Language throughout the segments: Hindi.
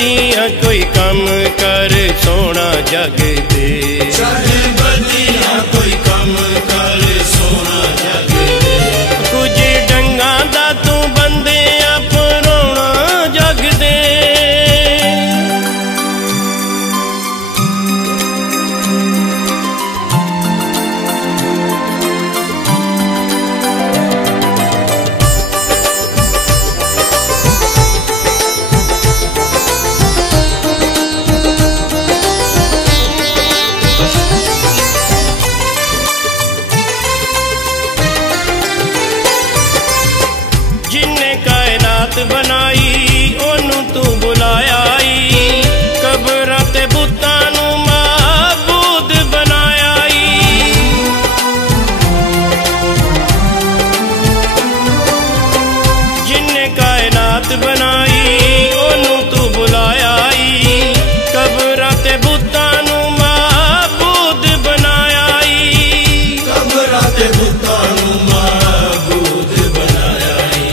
बदियां कोई कम कर सोना जग ते। छड़ बदियां कोई कम कर सोना जग ते। कुछ डंगा दा तू बंदियां परोना जग दे। बनाई ओनू तू बुलाया आई, कबरां ते बुतां नू माबूद बनाया आई। जिन्ने कायनात बनाई ओनू तू बुलाया आई, कबरां ते बुतां नू माबूद बनाया आई। कबरां ते बुतां नू माबूद बनाया आई।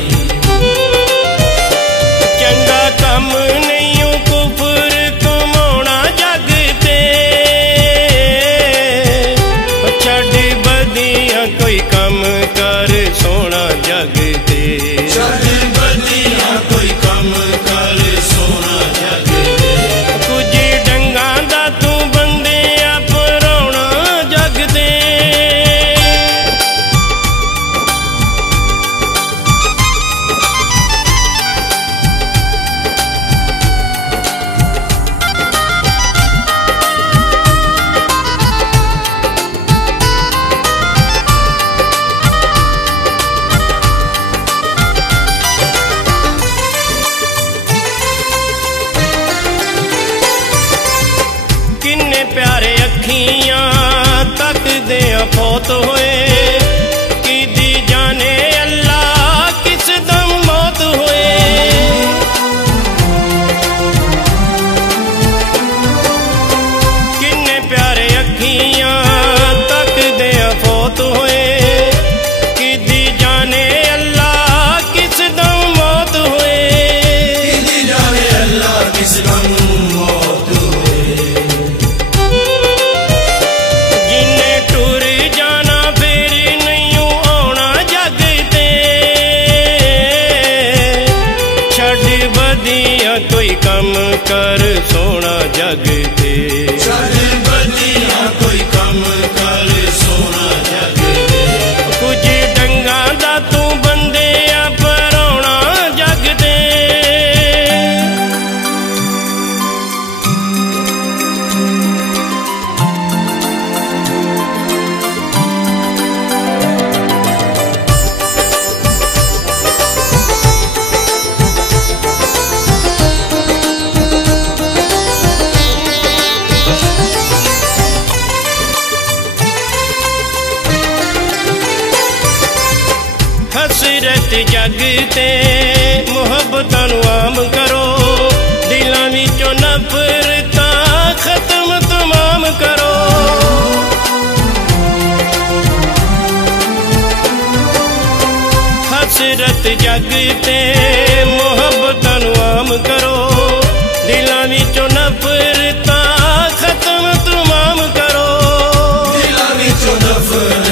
कम नहीं कुफर कमाना जग ते। छड़ बदियां कोई कम कर सोना जग ते। छड़ बदियां कोई कम कर सोना जग ते। कुछ डंगा दा तू बंदियां परोना जग ते। किन्ने प्यारे अखियां तक दे फौत होए, कि दी जाने अल्लाह किस दम मौत होए। किन्ने प्यारे अखियां तक दे फौत होए, कि दी जाने अल्लाह किस दम मौत होए। कि दी जाने अल्लाह किस दम मौत होए। कोई कम कर सोना जग ते। छड़ बदियां कोई कम कर सोना जग ते। कुछ डंगा दा तू बंदियां परोना जग ते। हसरत जग ते मुहब्बतां नू आम करो, दिलां विचों नफरतां खत्म तमाम करो। हसरत जग ते मुहब्बतां नू आम करो, दिलां विचों नफरतां खत्म तमाम करो। दिलां विचों नफरतां